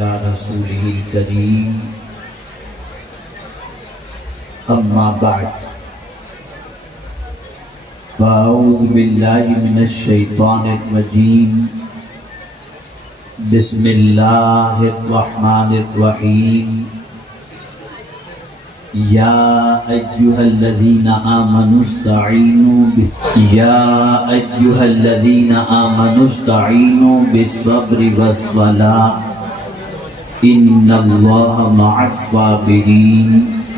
رسوله الكريم أما بعد فأعوذ بالله من الشيطان الرجيم بسم الله الرحمن الرحيم يا أيها الذين آمنوا استعينوا بالصبر والصلاة إن الله مع الصابرين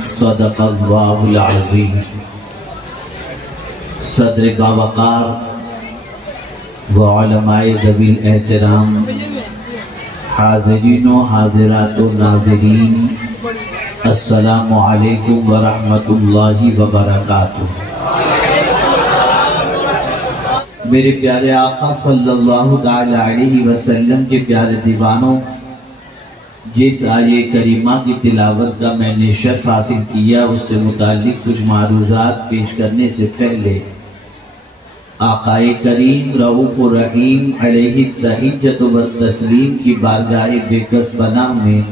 صدق اللہ العظیم۔ صدر باوقار و علماء ذوی الاحترام، حاضرین و حاضرات و ناظرین، السلام علیکم ورحمۃ اللہ وبرکاتہ۔ میرے پیارے آقا صلی اللہ تعالی علیہ وسلم کے پیارے دیوانوں، جس آیے کریمہ کی تلاوت کا میں نے شرف حاصل کیا، اس سے متعلق کچھ معروضات پیش کرنے سے پہلے آقا کریم رؤوف الرحیم علیہ التحیۃ والتسلیم کی بارگاہ بے کس پناہ میں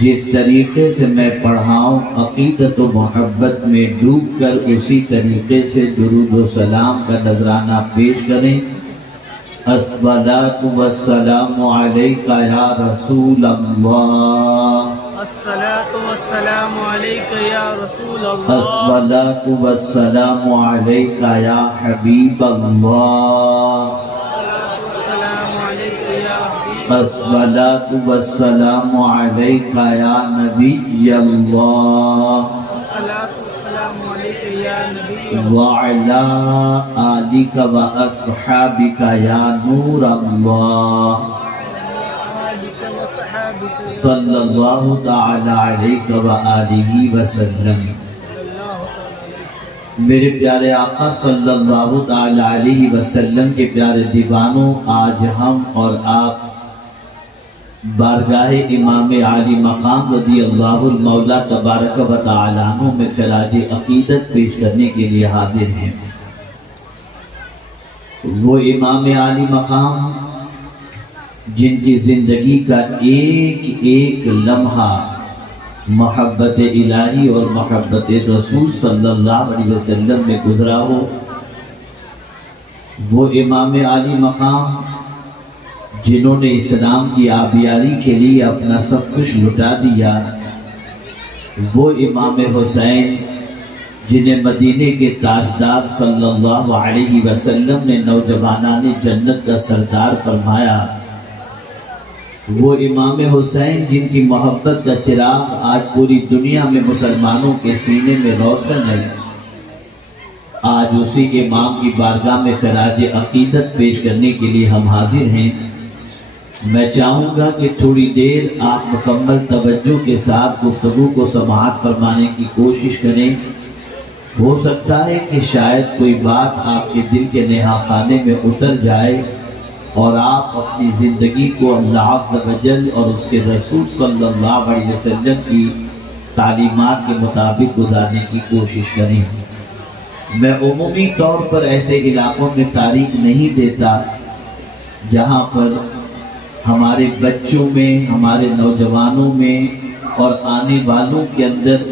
جس طریقے سے میں پڑھاؤں، عقیدت و محبت میں ڈوب کر اسی طریقے سے درود و سلام کا نذرانہ پیش کریں۔ الصلاة والسلام علیک یا رسول اللہ، الصلاة والسلام علیک یا رسول اللہ، الصلاة والسلام علیک یا حبیب اللہ، السلام علیک یا حبیب، الصلاة والسلام علیک یا نبی اللہ، الصلاة والسلام علیک یا نبی وعلی آلک و اصحابک یا نور اللہ، صلی اللہ تعالی علیہ وآلہ وسلم۔ میرے پیارے آقا صلی اللہ تعالی علیہ وسلم کے پیارے دیوانوں، آج ہم اور آپ بارگاہ امام عالی مقام رضی اللہ المولا تبارک و تعالی عنہ میں خراج عقیدت پیش کرنے کے لیے حاضر ہیں۔ وہ امام عالی مقام جن کی زندگی کا ایک ایک لمحہ محبت الہی اور محبت رسول صلی اللہ علیہ وسلم میں گزرا ہو، وہ امام عالی مقام جنہوں نے اسلام کی آبیاری کے لیے اپنا سب کچھ لٹا دیا، وہ امام حسین جنہیں مدینے کے تاجدار صلی اللہ علیہ وسلم نے نوجوانان جنت کا سردار فرمایا، وہ امام حسین جن کی محبت کا چراغ آج پوری دنیا میں مسلمانوں کے سینے میں روشن ہے، آج اسی امام کی بارگاہ میں خراج عقیدت پیش کرنے کے لیے ہم حاضر ہیں۔ میں چاہوں گا کہ تھوڑی دیر آپ مکمل توجہ کے ساتھ گفتگو کو سماعت فرمانے کی کوشش کریں۔ ہو سکتا ہے کہ شاید کوئی بات آپ کے دل کے نہا خانے میں اتر جائے اور آپ اپنی زندگی کو اللہ عز و جل اور اس کے رسول صلی اللہ علیہ وسلم کی تعلیمات کے مطابق گزارنے کی کوشش کریں۔ میں عمومی طور پر ایسے علاقوں میں تاریخ نہیں دیتا جہاں پر ہمارے بچوں میں، ہمارے نوجوانوں میں اور آنے والوں کے اندر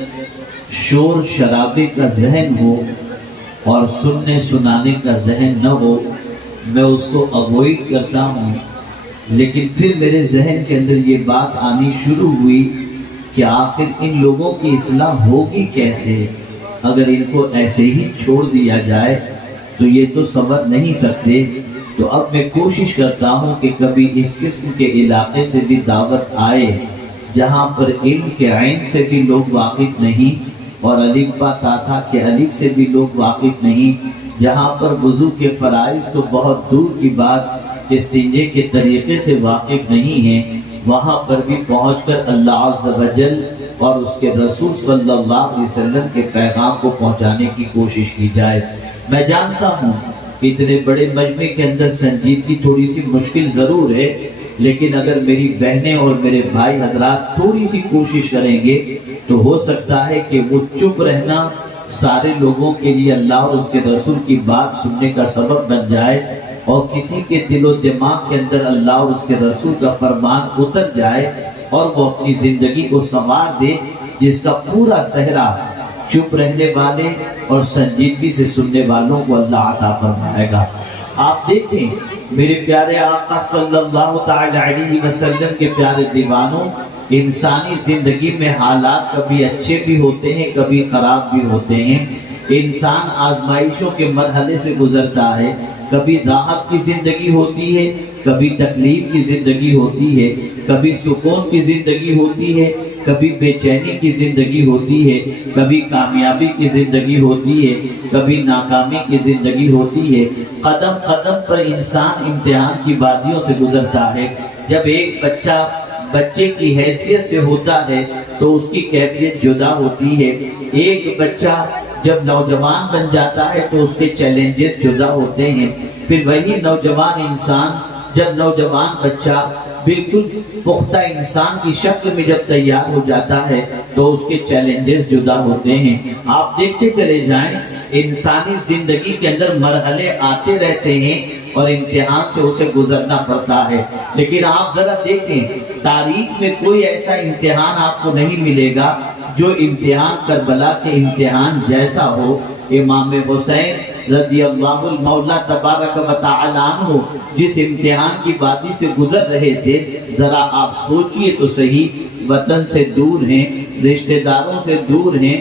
شور شرابے کا ذہن ہو اور سننے سنانے کا ذہن نہ ہو، میں اس کو اوائڈ کرتا ہوں۔ لیکن پھر میرے ذہن کے اندر یہ بات آنی شروع ہوئی کہ آخر ان لوگوں کی اصلاح ہوگی کیسے؟ اگر ان کو ایسے ہی چھوڑ دیا جائے تو یہ تو سنور نہیں سکتے۔ تو اب میں کوشش کرتا ہوں کہ کبھی اس قسم کے علاقے سے بھی دعوت آئے جہاں پر علم کے عین سے بھی لوگ واقف نہیں اور الف با تا ثا کے الف سے بھی لوگ واقف نہیں، جہاں پر وضو کے فرائض تو بہت دور کی بات استنجے کے طریقے سے واقف نہیں ہیں، وہاں پر بھی پہنچ کر اللہ عز و جل اور اس کے رسول صلی اللہ علیہ وسلم کے پیغام کو پہنچانے کی کوشش کی جائے۔ میں جانتا ہوں اتنے بڑے مجمع کے اندر سنجیدگی تھوڑی سی مشکل ضرور ہے، لیکن اگر میری بہنیں اور میرے بھائی حضرات تھوڑی سی کوشش کریں گے تو ہو سکتا ہے کہ وہ چپ رہنا سارے لوگوں کے لیے اللہ اور اس کے رسول کی بات سننے کا سبب بن جائے۔ اور کسی کے دل و دماغ کے اندر اللہ اور اس کے رسول کا فرمان اتر جائے اور وہ اپنی زندگی کو سنوار دے، جس کا پورا صحرا چپ رہنے والے اور سنجیدگی سے سننے والوں کو اللہ عطا فرمائے گا۔ آپ دیکھیں میرے پیارے آقا صلی اللہ تعالی علیہ وسلم کے پیارے دیوانوں، انسانی زندگی میں حالات کبھی اچھے بھی ہوتے ہیں، کبھی خراب بھی ہوتے ہیں۔ انسان آزمائشوں کے مرحلے سے گزرتا ہے، کبھی راحت کی زندگی ہوتی ہے، کبھی تکلیف کی زندگی ہوتی ہے، کبھی سکون کی زندگی ہوتی ہے، کبھی بے چینی کی زندگی ہوتی ہے، کبھی کامیابی کی زندگی ہوتی ہے، کبھی ناکامی کی زندگی ہوتی ہے۔ قدم قدم پر انسان امتحان کی وادیوں سے گزرتا ہے۔ جب ایک بچے کی حیثیت سے ہوتا ہے تو اس کی کیفیت جدا ہوتی ہے۔ ایک بچہ جب نوجوان بن جاتا ہے تو اس کے چیلنجز جدا ہوتے ہیں۔ پھر وہی نوجوان انسان جب نوجوان بچہ بالکل پختہ انسان کی شکل میں جب تیار ہو جاتا ہے تو اس کے چیلنجز جدا ہوتے ہیں۔ آپ دیکھتے چلے جائیں، انسانی زندگی کے اندر مرحلے آتے رہتے ہیں اور امتحان سے اسے گزرنا پڑتا ہے۔ لیکن آپ ذرا دیکھیں، تاریخ میں کوئی ایسا امتحان آپ کو نہیں ملے گا جو امتحان کربلا کے امتحان جیسا ہو۔ امام حسین رضی اللہ المولا تبارک و تعالی عنہ جس امتحان کی وادی سے گزر رہے تھے، ذرا آپ سوچئے تو صحیح، وطن سے دور ہیں، رشتہ داروں سے دور ہیں،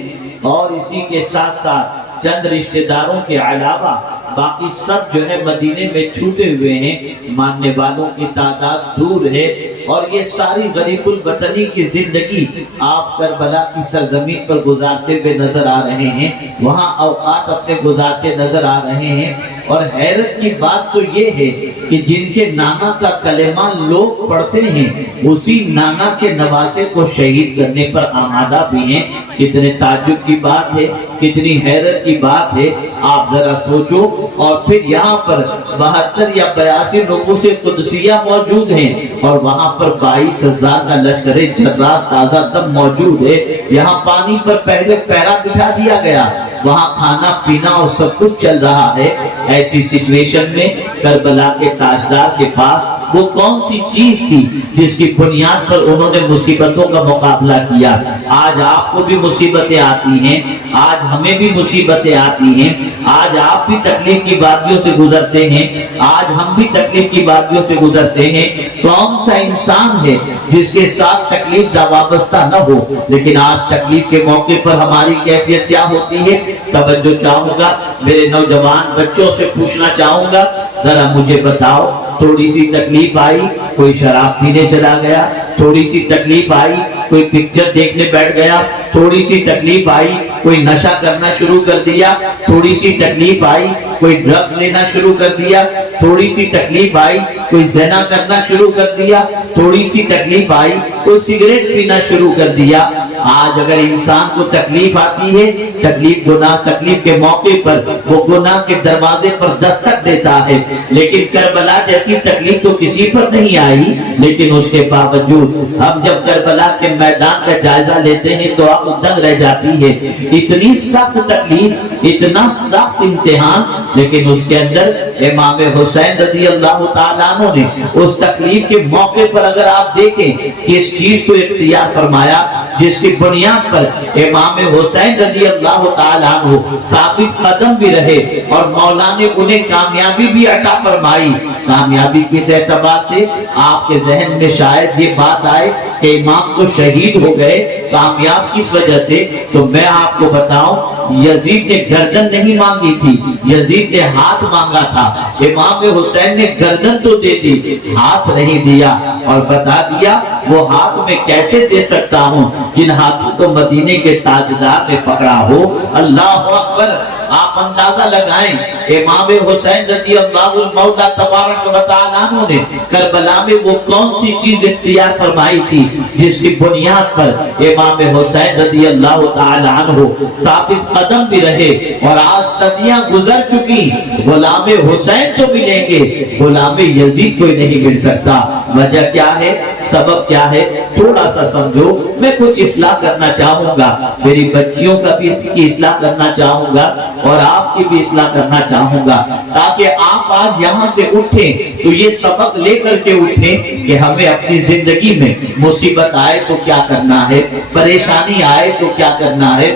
اور اسی کے ساتھ ساتھ چند رشتہ داروں کے علاوہ باقی سب جو ہے مدینے میں چھوٹے ہوئے ہیں، ماننے والوں کی تعداد دور ہے، اور یہ ساری غریب الوطنی کی زندگی آپ کربلا کی سرزمین پر گزارتے ہوئے نظر آ رہے ہیں، وہاں اوقات اپنے گزارتے نظر آ رہے ہیں۔ اور حیرت کی بات تو یہ ہے کہ جن کے نانا کا کلمہ لوگ پڑھتے ہیں، اسی نانا کے نواسے کو شہید کرنے پر آمادہ بھی ہیں۔ کتنے تعجب کی بات ہے، کتنی حیرت کی بات ہے، آپ ذرا سوچو۔ اور پھر یہاں پر 72 یا 82 نفوس قدسیہ موجود ہیں، اور وہاں پر 22,000 کا لشکر جرار تازہ دم موجود ہے۔ یہاں پانی پر پہلے پیرا بٹھا دیا گیا، وہاں کھانا پینا اور سب کچھ چل رہا ہے۔ ایسی سچویشن میں کربلا کے تاجدار کے پاس وہ کون سی چیز تھی جس کی بنیاد پر انہوں نے مصیبتوں کا مقابلہ کیا؟ آج آپ کو بھی مصیبتیں آتی ہیں، آج ہمیں بھی مصیبتیں آتی ہیں، آج آپ بھی تکلیف کی وادیوں سے گزرتے ہیں، آج ہم بھی تکلیف کی وادیوں سے گزرتے ہیں۔ کون سا انسان ہے جس کے ساتھ تکلیف دا وابستہ نہ ہو؟ لیکن آج تکلیف کے موقع پر ہماری کیفیت کیا ہوتی ہے؟ توجہ چاہوں گا، میرے نوجوان بچوں سے پوچھنا چاہوں گا، ذرا مجھے بتاؤ، تھوڑی سی تکلیف آئی کوئی شراب پینے چلا گیا، تھوڑی سی تکلیف آئی کوئی پکچر دیکھنے بیٹھ گیا، تھوڑی سی تکلیف آئی کوئی نشہ کرنا شروع کر دیا، تھوڑی سی تکلیف آئی کوئی ڈرگز لینا شروع کر دیا، تھوڑی سی تکلیف آئی کوئی زنا کرنا شروع کر دیا، تھوڑی سی تکلیف آئی کوئی سگریٹ پینا شروع کر دیا۔ آج اگر انسان کو تکلیف آتی ہے، تکلیف کے موقع پر وہ گناہ کے دروازے پر دستک دیتا ہے۔ لیکن کربلا جیسی تکلیف تو کسی پر نہیں آئی، لیکن اس کے باوجود ہم جب کربلا کے میدان کا جائزہ لیتے ہیں تو آنکھ دنگ رہ جاتی ہے۔ اتنی سخت تکلیف، اتنا سخت امتحان، لیکن اس کے اندر امام حسین رضی اللہ تعالیٰ عنہ نے اس تکلیف کے موقع پر اگر آپ دیکھیں کس چیز کو اختیار فرمایا، جس کی بنیاد پر امام حسین رضی اللہ تعالیٰ عنہ ثابت قدم بھی رہے اور مولا نے انہیں کامیابی بھی عطا فرمائی۔ کامیابی کس اعتبار سے؟ آپ کے ذہن میں شاید یہ بات آئے کہ امام تو شہید ہو گئے، کامیاب کس وجہ سے؟ تو میں آپ کو بتاؤں، یزید نے گردن نہیں مانگی تھی، یزید نے ہاتھ مانگا تھا۔ امام حسین نے گردن تو دے دی، ہاتھ نہیں دیا، اور بتا دیا وہ ہاتھ میں کیسے دے سکتا ہوں جن ہاتھوں کو مدینے کے تاجدار نے پکڑا ہو۔ اللہ اکبر! آپ اندازہ لگائیں، امام حسین رضی اللہ المولا تبارک و تعالی عنہ نے کربلا میں وہ کون سی چیز اختیار فرمائی تھی جس کی بنیاد پر امام حسین رضی اللہ تعالی عنہ ثابت قدم بھی رہے، اور آج صدیاں گزر چکی، غلام حسین تو ملیں گے، غلام یزید کوئی نہیں مل سکتا۔ وجہ کیا ہے؟ سبب کیا ہے؟ تھوڑا سا سمجھو، میں کچھ اصلاح کرنا چاہوں گا، میری بچیوں کا بھی اصلاح کرنا چاہوں گا، اور آپ کی بھی اصلاح کرنا چاہوں گا، تاکہ آپ آج یہاں سے اٹھیں تو یہ سبق لے کر کے اٹھیں کہ ہمیں اپنی زندگی میں مصیبت آئے تو کیا کرنا ہے، پریشانی آئے تو کیا کرنا ہے،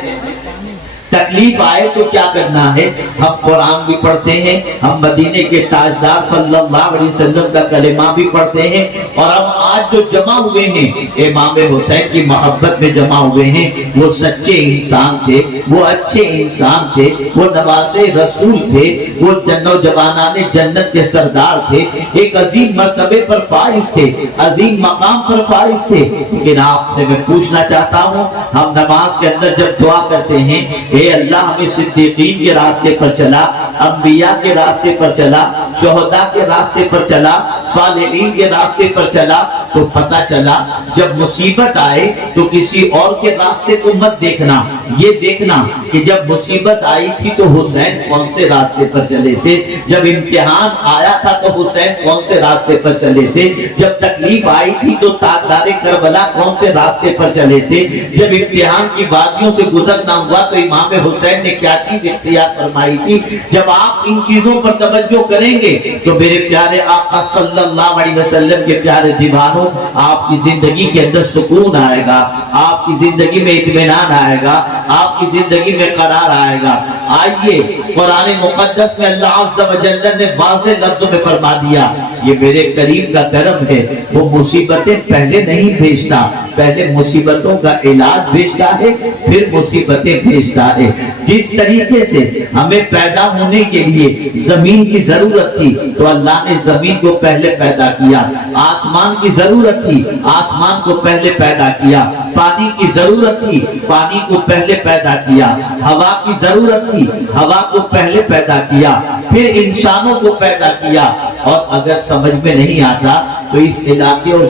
تکلیف آئے تو کیا کرنا ہے۔ ہم قرآن بھی پڑھتے ہیں، ہم مدینے کے تاجدار صلی اللہ علیہ وسلم کا کلمہ بھی پڑھتے ہیں، اور ہم آج جو جمع ہوئے ہیں امام حسین کی محبت میں جمع ہوئے ہیں، وہ سچے انسان تھے، وہ اچھے انسان تھے، وہ نواز رسول تھے، وہ نوجوانان جنت کے سردار تھے، ایک عظیم مرتبے پر فائز تھے، عظیم مقام پر فائز تھے۔ لیکن آپ سے میں پوچھنا چاہتا ہوں، ہم نماز کے اندر جب دعا کرتے ہیں، اے اللہ ہمیں صدیقین کے راستے پر چلا، انبیاء کے راستے پر چلا، شہداء کے راستے پر چلا، صالحین کے راستے پر چلا، تو پتہ چلا جب مصیبت آئے تو کسی اور کے راستے کو مت دیکھنا، یہ دیکھنا کہ جب مصیبت آئی تھی تو حسین کون سے راستے پر چلے تھے، جب امتحان آیا تھا تو حسین کون سے راستے پر چلے تھے، جب تکلیف آئی تھی تو تاجدار کربلا کون سے راستے پر چلے تھے، جب امتحان کی وادیوں سے گزرنا ہوا تو امام حسین نے کیا چیز اختیار فرمائی تھی۔ جب آپ ان چیزوں پر توجہ کریں گے تو میرے پیارے آقا صلی اللہ علیہ وسلم کے پیارے دیوانوں، آپ کی زندگی کے اندر سکون آئے گا، آپ کی زندگی میں اطمینان آئے گا، آپ کی زندگی میں قرار آئے گا۔ آئیے قرآن مقدس میں اللہ عز و جل نے واضح لفظوں میں فرما دیا، یہ میرے کریم کا کرم ہے، وہ مصیبتیں پہلے نہیں بھیجتا، پہلے مصیبتوں کا علاج بھیجتا ہے، پھر مصیبتیں بھیجتا ہے۔ جس طریقے سے ہمیں پیدا ہونے کے لیے زمین کی ضرورت تھی تو اللہ نے زمین کو پہلے پیدا کیا، آسمان کی ضرورت تھی، آسمان کو پہلے پیدا کیا، پانی کی ضرورت تھی، پانی کو پہلے پیدا کیا، ہوا کی ضرورت تھی، ہوا کو پہلے پیدا کیا، پھر انسانوں کو پیدا کیا۔ اور اگر سمجھ میں نہیں آتا تو اس علاقے اور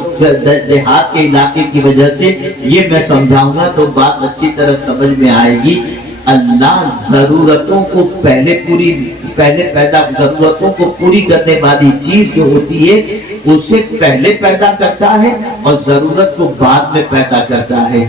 دیہات کے علاقے کی وجہ سے یہ میں سمجھاؤں گا تو بات اچھی طرح سمجھ میں آئے گی۔ اللہ ضرورتوں کو پہلے پیدا ضرورتوں کو پوری کرنے والی چیز جو ہوتی ہے اسے پہلے پیدا کرتا ہے اور ضرورت کو بعد میں پیدا کرتا ہے۔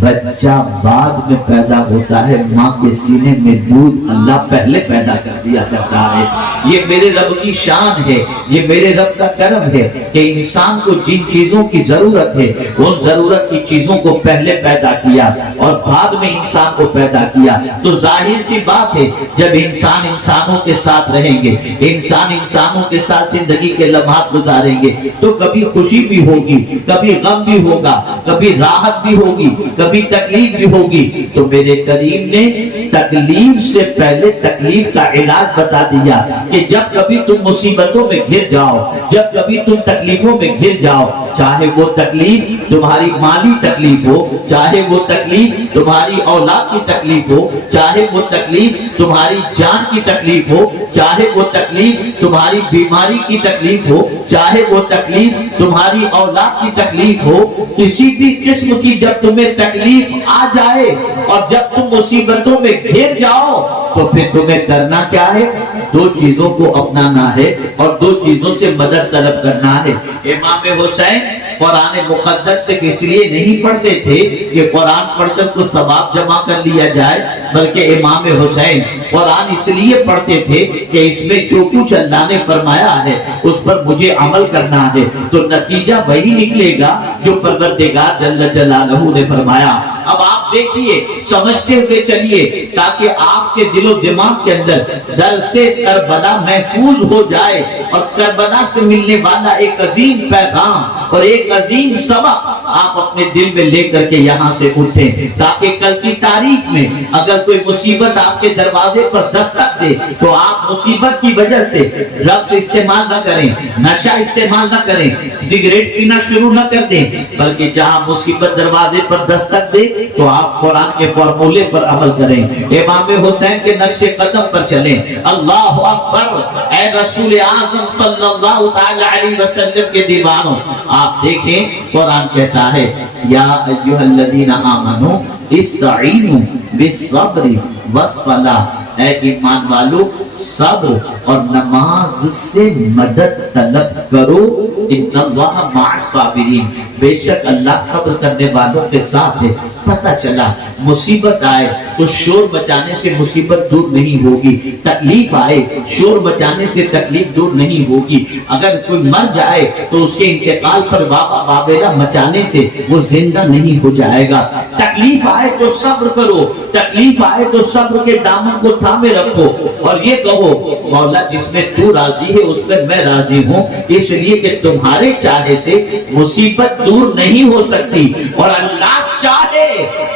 بچہ بعد میں پیدا ہوتا ہے، ماں کے سینے میں دودھ اللہ پہلے پیدا کر دیا کرتا ہے۔ یہ میرے رب کی شان ہے، یہ میرے رب کا کرم ہے کہ انسان کو جن چیزوں کی ضرورت ہے ان ضرورت کی چیزوں کو پہلے پیدا کیا اور بعد میں انسان کو پیدا کیا۔ تو ظاہر سی بات ہے جب انسان انسانوں کے ساتھ رہیں گے، انسان انسانوں کے ساتھ زندگی کے لمحات گزاریں گے تو کبھی خوشی بھی ہوگی، کبھی غم بھی ہوگا، کبھی راحت بھی ہوگی، کبھی تکلیف بھی ہوگی۔ تو میرے کریم نے تکلیف سے پہلے تکلیف کا علاج بتا دیا کہ جب کبھی تم مصیبتوں میں گر جاؤ، جب کبھی تم تکلیفوں میں گر جاؤ، چاہے وہ تکلیف تمہاری مالی تکلیف ہو، چاہے وہ تکلیف تمہاری اولاد کی تکلیف ہو، چاہے وہ تکلیف تمہاری جان کی تکلیف ہو، چاہے وہ تکلیف تمہاری بیماری کی تکلیف ہو، چاہے وہ تکلیف تمہاری اولاد کی تکلیف ہو، کسی بھی قسم کی جب تمہیں تکلیف آ جائے اور جب تم مصیبتوں میں گھر جاؤ تو پھر تمہیں کرنا کیا ہے؟ دو چیزوں کو اپنانا ہے اور دو چیزوں سے مدد طلب کرنا ہے۔ امام حسین قرآن مقدس سے اس لیے نہیں پڑھتے تھے کہ قرآن پڑھ کر کو ثواب جمع کر لیا جائے، بلکہ امام حسین قرآن اس لیے پڑھتے تھے کہ اس میں جو کچھ اللہ نے فرمایا ہے اس پر مجھے عمل کرنا ہے، تو نتیجہ وہی نکلے گا جو پروردگار جل جلالہ نے فرمایا۔ اب آپ دیکھیے، سمجھتے ہوئے چلیے تاکہ آپ کے دل و دماغ کے اندر درس کربلا محفوظ ہو جائے اور کربلا سے ملنے والا ایک عظیم پیغام اور ایک عظیم سبق آپ اپنے دل میں لے کر کے یہاں سے اٹھیں، تاکہ کل کی تاریخ میں اگر کوئی مصیبت آپ کے دروازے پر دستک دے تو آپ مصیبت کی وجہ سے ڈرگس استعمال نہ کریں، نشہ استعمال نہ کریں، سگریٹ پینا شروع نہ کر دیں، بلکہ جہاں مصیبت دروازے پر دستک دے تو آپ قرآن کے فارمولے پر عمل کریں، امام حسین کے نقش قدم پر چلیں۔ اللہ اکبر! اے رسول اعظم صلی اللہ علیہ وسلم کے دیوانوں، آپ دیکھیں قرآن کہتا ہے یا ایھا الذین آمنوا استعینوا بالصبر والصلاۃ، اے ایمان والو صبر اور نماز سے مدد طلب کرو، ان اللہ مع الصابرین، بے شک اللہ صبر کرنے والوں کے ساتھ ہے۔ پتہ چلا مصیبت آئے تو شور بچانے سے مصیبت دور نہیں ہوگی، تکلیف آئے شور بچانے سے تکلیف دور نہیں ہوگی، اگر کوئی مر جائے تو اس کے انتقال پر واویلا مچانے سے وہ زندہ نہیں ہو جائے گا۔ تکلیف آئے تو صبر کرو، تکلیف آئے تو صبر کے دامن کو تھامے رکھو اور یہ کہو مولا جس میں تو راضی ہے اس پر میں راضی ہوں، اس لیے کہ تمہارے چاہے سے مصیبت دور نہیں ہو سکتی، اور اللہ چاہے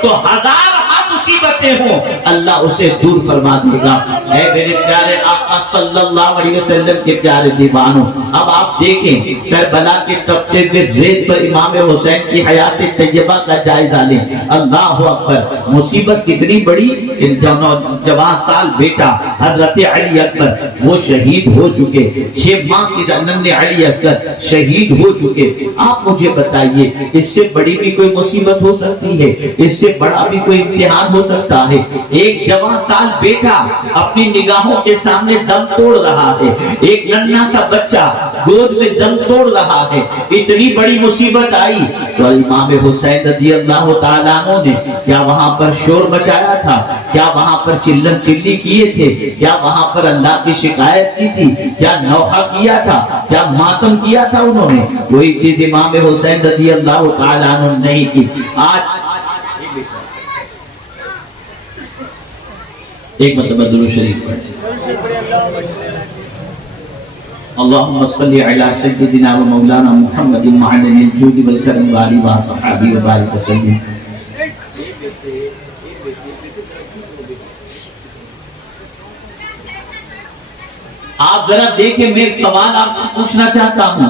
تو ہزار مصیبتیں ہوں اللہ اسے دور فرما دے گا۔ اے میرے پیارے آقا صلی اللہ علیہ وسلم کے پیارے دیوانوں، اب آپ دیکھیں کربلا کے تپتے ہوئے ریت پر امام حسین کی حیات طیبہ کا جائزہ لیں۔ اللہ اکبر، مصیبت کتنی بڑی، جوان سال بیٹا حضرت علی اکبر وہ شہید ہو چکے، 6 ماہ کی ننھے علی اصغر شہید ہو چکے۔ آپ مجھے بتائیے اس سے بڑی بھی کوئی مصیبت ہو سکتی ہے؟ اس سے بڑا بھی کوئی امتحان ہو سکتا ہے؟ ایک جوان سال بیٹا اپنی نگاہوں کے سامنے دم توڑ رہا ہے، ایک ننھا سا بچہ گود میں دم توڑ رہا ہے، اتنی بڑی مصیبت آئی تو امام حسین رضی اللہ تعالیٰ عنہ نے کیا وہاں پر شور بچایا تھا؟ کیا وہاں پر چلم چلی کیے تھے؟ کیا وہاں پر اللہ کی شکایت کی تھی؟ کیا نوحہ کیا تھا؟ کیا ماتم کیا تھا انہوں نے؟ وہی چیز امام حسین رضی اللہ تعالیٰ عنہ نے نہیں کی۔ آج ایک مرتبہ درود شریف پڑھیں۔ اللہم صلی علی سیدنا و مولانا محمد معدن الجود والکرم وآلہ وصحبہ وبارک وسلم۔ آپ ذرا دیکھیں، میں ایک سوال آپ سے پوچھنا چاہتا ہوں،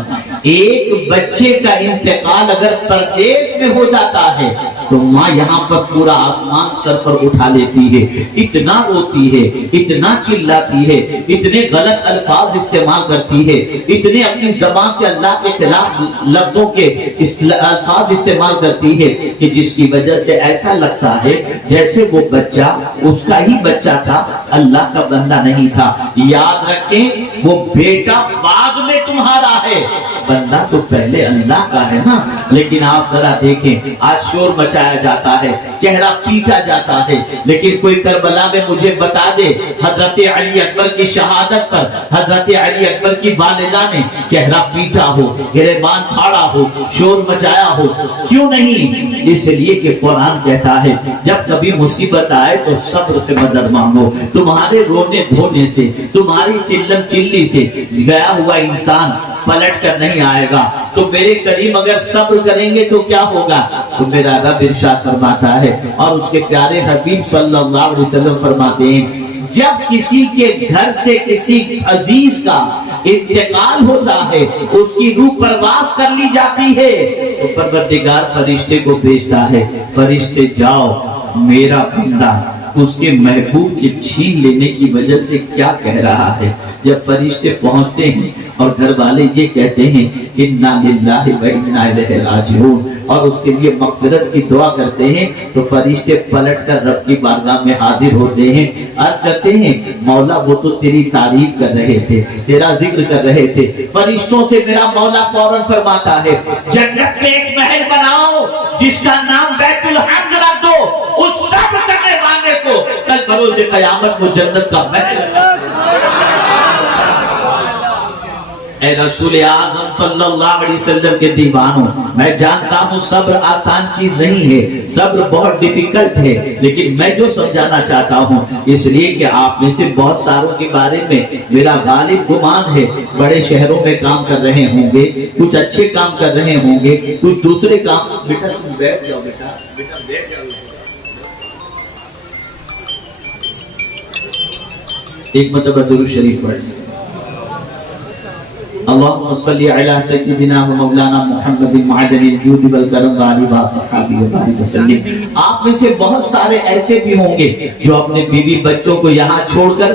ایک بچے کا انتقال اگر پردیس میں ہو جاتا ہے تو ماں یہاں پر پورا آسمان سر پر اٹھا لیتی ہے، اتنا روتی ہے، اتنا چلاتی ہے، اتنے غلط الفاظ استعمال کرتی ہے، اتنے اپنی زبان سے اللہ کے خلاف لفظوں کے الفاظ استعمال کرتی ہے کہ جس کی وجہ سے ایسا لگتا ہے جیسے وہ بچہ اس کا ہی بچہ تھا، اللہ کا بندہ نہیں تھا۔ یاد رکھیں وہ بیٹا بعد میں تمہارا ہے، بندہ تو پہلے اللہ کا ہے نا۔ لیکن آپ ذرا دیکھیں آج شور مچایا جاتا ہے، چہرہ پیٹا جاتا ہے، لیکن کوئی کربلا میں مجھے بتا دے حضرت علی اکبر کی شہادت پر حضرت علی اکبر کی والدہ نے چہرہ پیٹا ہو، گریبان پھاڑا ہو، شور مچایا ہو؟ کیوں نہیں؟ اس لیے کہ قرآن کہتا ہے جب کبھی مصیبت آئے تو صبر سے مدد مانگو۔ تمہارے رونے دھونے سے، تمہاری چلم چلی سے گیا ہوا انسان پلٹ کر نہیں آئے گا۔ تو میرے کریم اگر صبر کریں گے تو کیا ہوگا؟ تو میرا رب ارشاد فرماتا ہے اور اس کے پیارے حبیب صلی اللہ علیہ وسلم فرماتے ہیں جب کسی کے گھر سے کسی عزیز کا انتقال ہوتا ہے، اس کی روح پرواز کر لی جاتی ہے تو پروردگار فرشتے کو بھیجتا ہے، فرشتے جاؤ میرا بندہ اس کے محبوب کے چھین لینے کی وجہ سے کیا کہہ رہا ہے۔ جب فرشتے پہنچتے ہیں اور گھر والے یہ کہتے ہیں انا للہ و انا الیہ راجعون اور اس کے لیے مغفرت کی دعا کرتے ہیں تو فرشتے پلٹ کر رب کی بارگاہ میں حاضر ہوتے ہیں، عرض کرتے ہیں مولا وہ تو تیری تعریف کر رہے تھے، تیرا ذکر کر رہے تھے۔ فرشتوں سے میرا مولا فوراً فرماتا ہے جنت میں ایک محل بناؤ جس کا نام بیت الحمد رکھ دو، اس صبر کرنے والے کو کل بروز قیامت وہ جنت کا محل اے رسول اعظم صلی اللہ علیہ وسلم کے دیوانوں، میں جانتا ہوں صبر آسان چیز نہیں ہے، صبر بہت ڈیفیکلٹ ہے، لیکن میں جو سمجھانا چاہتا ہوں اس لیے کہ آپ میں سے بہت ساروں کے بارے میں میرا غالب گمان ہے بڑے شہروں میں کام کر رہے ہوں گے، کچھ اچھے کام کر رہے ہوں گے، کچھ دوسرے کام۔ بیٹا تم بیٹھ جاؤ، بیٹا بیٹھ جاؤ۔ ایک مرتبہ درود شریف پڑھ لیں۔ اللہم صلی علی سیدنا و مولانا محمد معدن الجود والکرم وآلہ وصحبہ وبارک وسلم۔ آپ میں سے بہت سارے ایسے بھی ہوں گے جو اپنے بیوی بچوں کو یہاں چھوڑ کر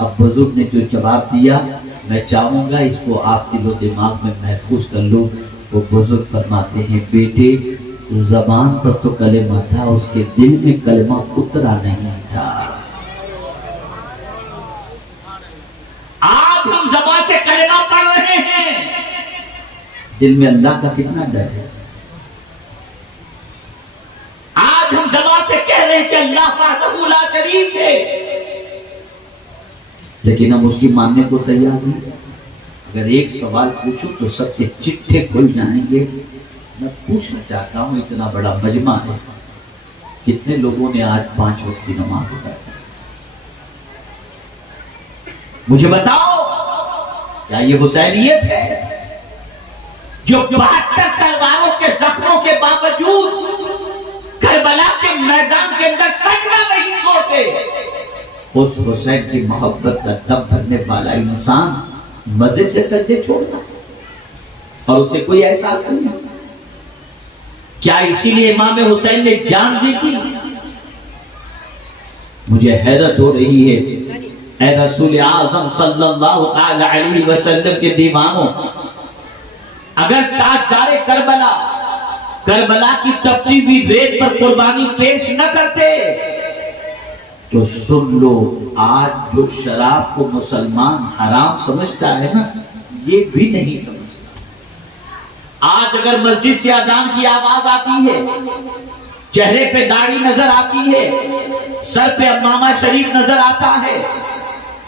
اب بزرگ نے جو جواب دیا میں چاہوں گا اس کو آپ دل و دماغ میں محفوظ کر لو. وہ بزرگ فرماتے ہیں بیٹے زبان پر تو کلمہ تھا اس کے دل میں کلمہ اترا نہیں تھا. آج ہم زبان سے کلمہ پڑھ رہے ہیں دل میں اللہ کا کتنا ڈر ہے. آج ہم زبان سے کہہ رہے ہیں کہ اللہ وحدہ لا شریک ہے لیکن ہم اس کی ماننے کو تیار نہیں. اگر ایک سوال پوچھوں تو سب کے چٹھے کھل جائیں گے. میں پوچھنا چاہتا ہوں اتنا بڑا مجمع ہے کتنے لوگوں نے آج 5 وقت کی نماز ادا کی؟ مجھے بتاؤ کیا یہ حسینیت ہے جو 72 تلواروں کے زخموں کے باوجود کربلا کے میدان کے اندر سجدہ نہیں چھوڑتے؟ اس حسین کی محبت کا دم بھرنے والا انسان مزے سے سجدے چھوڑتا اور اسے کوئی احساس نہیں. کیا اسی لیے امام حسین نے جان دی تھی؟ مجھے حیرت ہو رہی ہے اے رسول اعظم صلی اللہ علیہ وسلم کے دیوانوں، اگر تاجدار کربلا کی تپتی ہوئی ریت پر قربانی پیش نہ کرتے تو سن لو آج جو شراب کو مسلمان حرام سمجھتا ہے نا یہ بھی نہیں سمجھتا. آج اگر مسجد سے اذان کی آواز آتی ہے چہرے پہ داڑھی نظر آتی ہے سر پہ امامہ شریف نظر آتا ہے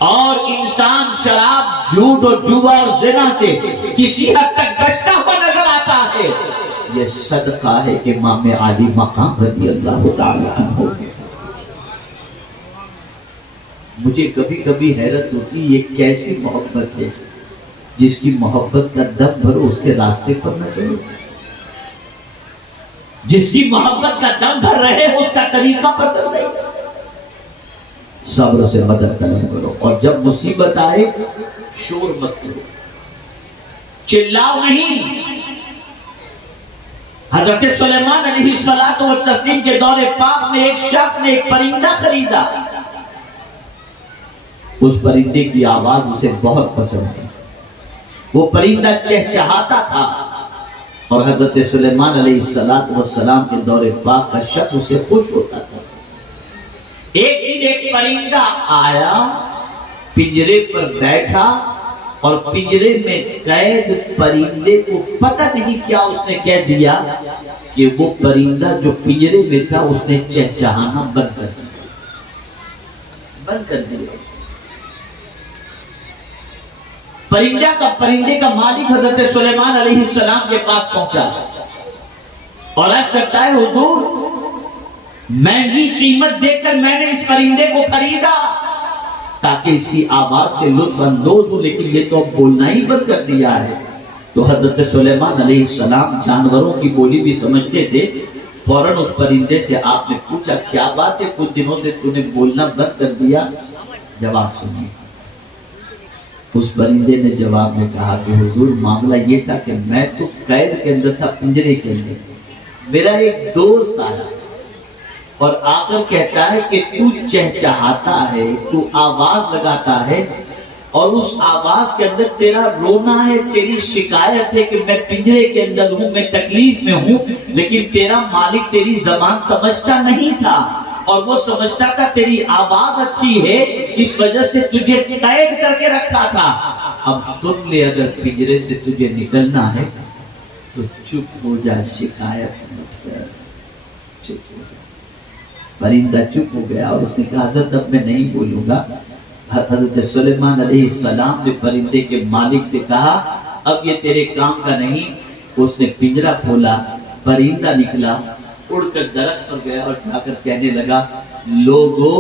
اور انسان شراب جھوٹ اور جوا اور زنا سے کسی حد تک بچتا ہوا نظر آتا ہے یہ صدقہ ہے امام علی مقام رضی اللہ تعالی عنہ. مجھے کبھی کبھی حیرت ہوتی یہ کیسی محبت ہے جس کی محبت کا دم بھرو اس کے راستے پر نہ چلو. جس کی محبت کا دم بھر رہے اس کا طریقہ پسند نہیں. صبر سے مدد طلب کرو اور جب مصیبت آئے شور مت کرو چلاؤ نہیں. حضرت سلیمان علیہ الصلوۃ والتسلیم کے دور پاک میں ایک شخص نے ایک پرندہ خریدا. اس پرندے کی آواز اسے بہت پسند تھی. وہ پرندہ چہچہاتا تھا اور حضرت سلیمان علیہ السلام کے دور پاک کا شخص اسے خوش ہوتا تھا. ایک دن ایک پرندہ آیا پنجرے پر بیٹھا اور پنجرے میں قید پرندے کو پتہ نہیں کیا اس نے کہہ دیا کہ وہ پرندہ جو پنجرے میں تھا اس نے چہچہانا بند کر دیا. پرندے کا مالک حضرت سلیمان علیہ السلام کے پاس پہنچا اور عرض کرتا ہے حضور مہنگی قیمت دے کر میں نے اس پرندے کو خریدا تاکہ اس کی آواز سے لطف اندوز ہو لیکن یہ تو اب بولنا ہی بند کر دیا ہے. تو حضرت سلیمان علیہ السلام جانوروں کی بولی بھی سمجھتے تھے. فوراً اس پرندے سے آپ نے پوچھا کیا بات ہے کچھ دنوں سے تو نے بولنا بند کر دیا؟ جواب سنیے. اس پرندے نے جواب میں کہا کہ حضور معاملہ یہ تھا کہ میں تو قید کے اندر تھا پنجرے کے اندر. میرا ایک دوست آیا اور آ کر کہتا ہے کہ تو چہچہاتا ہے تو آواز لگاتا ہے اور اس آواز کے اندر تیرا رونا ہے تیری شکایت ہے کہ میں پنجرے کے اندر ہوں میں تکلیف میں ہوں لیکن تیرا مالک تیری زبان سمجھتا نہیں تھا اور وہ سمجھتا تھا تیری آواز اچھی ہے اس وجہ سے تجھے قید کر کے رکھا تھا. اب سن لے اگر پنجرے سے تجھے نکلنا ہے تو چپ ہو جا شکایت مت کر. چپ ہو جا. پرندہ چپ ہو گیا اور اس نے کہا حضرت اب میں نہیں بولوں گا. حضرت سلیمان علیہ السلام نے پرندے کے مالک سے کہا اب یہ تیرے کام کا نہیں. اس نے پنجرا کھولا پرندہ نکلا اڑ کر درخت پر گیا اور جا کر کہنے لگا لوگو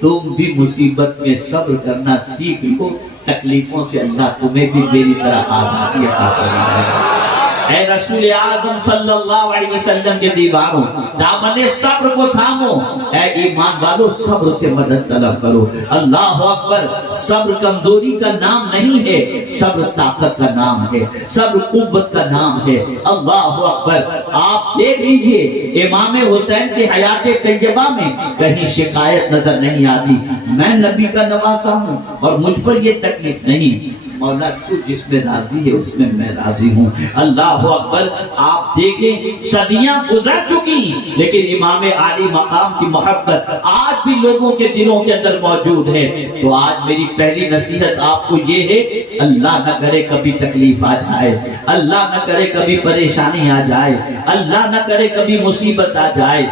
تم بھی مصیبت میں صبر کرنا سیکھ لو تکلیفوں سے اللہ تمہیں بھی میری طرح آزادی عطا کرے گا. اے رسول اعظم صلی اللہ علیہ وسلم کے دیواروں، دامن صبر کو تھامو، اے ایمان والو صبر سے مدد طلب کرو۔ اللہ اکبر، صبر کمزوری کا نام نہیں ہے، صبر طاقت کا نام ہے، صبر قوت کا نام ہے۔ اللہ اکبر، آپ دیکھ لیجئے امام حسین کی حیات طیبہ میں کہیں شکایت نظر نہیں آتی، میں نبی کا نواسا ہوں اور مجھ پر یہ تکلیف نہیں، مولا تو جس میں راضی ہے اس میں میں راضی ہوں۔ اللہ اکبر، آپ دیکھیں صدیاں گزر چکی لیکن امام عالی مقام کی محبت آج بھی لوگوں کے دلوں کے اندر موجود ہے۔ تو آج میری پہلی نصیحت آپ کو یہ ہے، اللہ نہ کرے کبھی تکلیف آ جائے، اللہ نہ کرے کبھی پریشانی آ جائے، اللہ نہ کرے کبھی مصیبت آ جائے،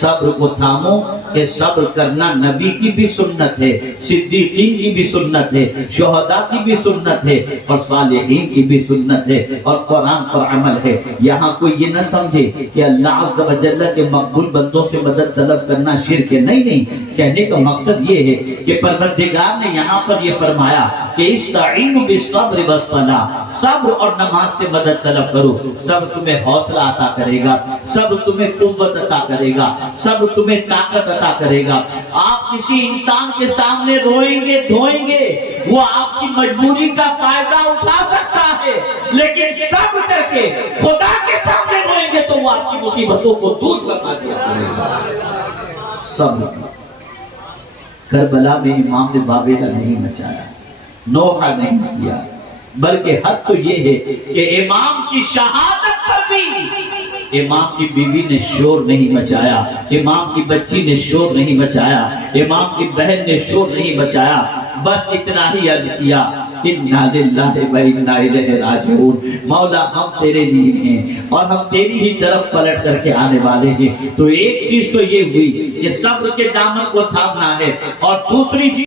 صبر کو تھامو کہ صبر کرنا نبی کی بھی سنت ہے، صدیقین کی بھی سنت ہے، شہداء کی بھی سنت ہے اور صالحین کی بھی سنت ہے اور قرآن پر عمل ہے۔ یہاں کوئی یہ نہ سمجھے کہ اللہ عز و جل کے مقبول بندوں سے مدد طلب کرنا شرک ہے، نہیں، کہنے کا مقصد یہ ہے کہ پروردگار نے یہاں پر یہ فرمایا کہ استعینوا بالصبر والصلاۃ، صبر اور نماز سے مدد طلب کرو۔ صبر تمہیں حوصلہ عطا کرے گا، صبر تمہیں قوت عطا کرے گا، صبر تمہیں طاقت عطا کرے گا۔ آپ کسی انسان کے سامنے روئیں گے دھوئیں گے، وہ آپ کی مجبوری کا فائدہ اٹھا سکتا ہے، لیکن صبر کر کے خدا کے سامنے روئیں گے تو وہ آپ کی مصیبتوں کو دور کرنا دیا کرے گا۔ صبر۔ کربلا میں امام نے باویلا نہیں مچایا، نوحہ نہیں کیا، بلکہ حد تو یہ ہے کہ امام کی شہادت پر بھی امام کی بیوی نے شور نہیں مچایا، امام کی بچی نے شور نہیں مچایا، امام کی بہن نے شور نہیں مچایا، بس اتنا ہی عرض کیا، اِنَّا لِلَّهِ وَإِنَّا إِلَيْهِ رَاجِعُونَ، مولا ہم تیرے لیے ہیں اور ہم تیری ہی طرف پلٹ کر کے آنے والے ہیں۔ تو ایک چیز تو یہ ہوئی کہ صبر کے دامن کو تھامنا ہے، اور دوسری چیز